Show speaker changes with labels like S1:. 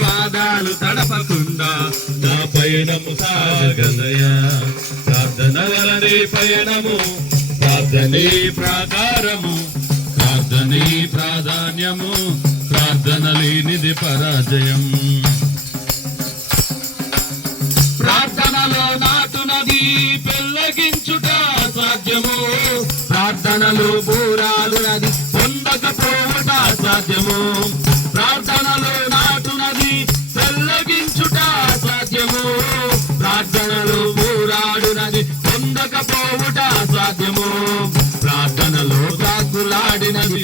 S1: పాదాలు తడపకుండా నా పయనము సాగదయా. ప్రార్థన వలనే పయనము ప్రార్థనే ప్రాకారము ప్రార్థనే ప్రాధాన్యము ప్రార్థన లేనిది పరాజయం. ప్రార్థనలో నాటునది పెళ్ళగించుట సాధ్యము ప్రార్థనలు బూరాలు నది పొందకపోవట సాధ్యము పొందకపోవుట